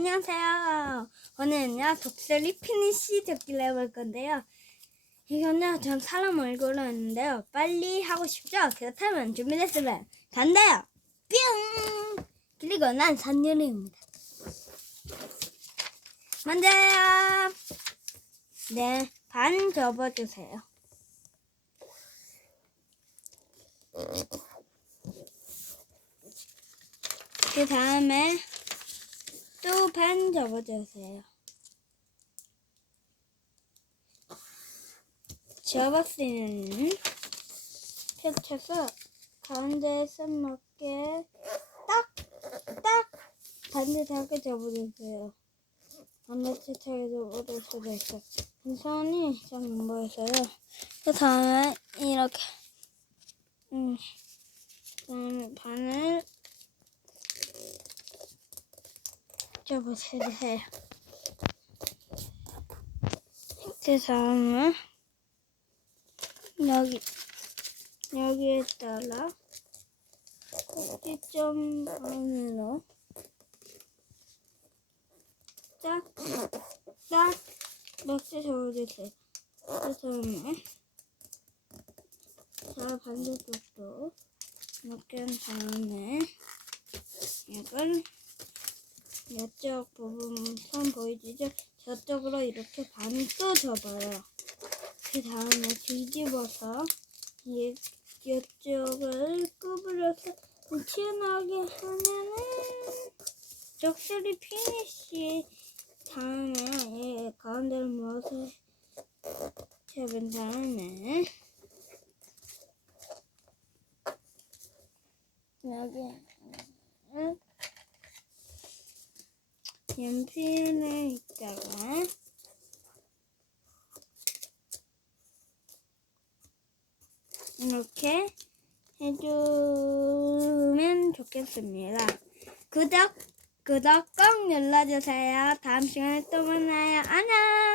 안녕하세요. 오늘은요, 독서리 피니시 접기를 해볼 건데요. 이거는 전 사람 얼굴로 했는데요. 빨리 하고 싶죠? 그렇다면 준비됐으면 간다요. 뿅! 그리고 난 산유리입니다. 먼저요. 네, 반 접어주세요. 그 다음에 또 반 접어주세요. 접었으면 펼쳐서 가운데에 선 맞게 딱, 딱 반듯하게 접어주세요. 반듯하게 접어줄 수도 있어요. 선이 좀 보여서요. 그 다음에 이렇게 음, 반을 접어주세요. 그 다음에 여기 여기에 따라 꼭지점 안으로 딱딱 몇개 접어주세요. 그 다음에 자 반대쪽도 한 다음에 이걸 이쪽 부분 선 저쪽으로 이렇게 또 접어요. 그 다음에 뒤집어서 이 이쪽을 구부려서 튀어나오게 하면은 적절히 피니시 다음에 이 가운데를 모아서 접은 다음에 여기 연필을 있다가 이렇게 해주면 좋겠습니다. 구독, 구독 꼭 눌러주세요. 다음 시간에 또 만나요. 안녕!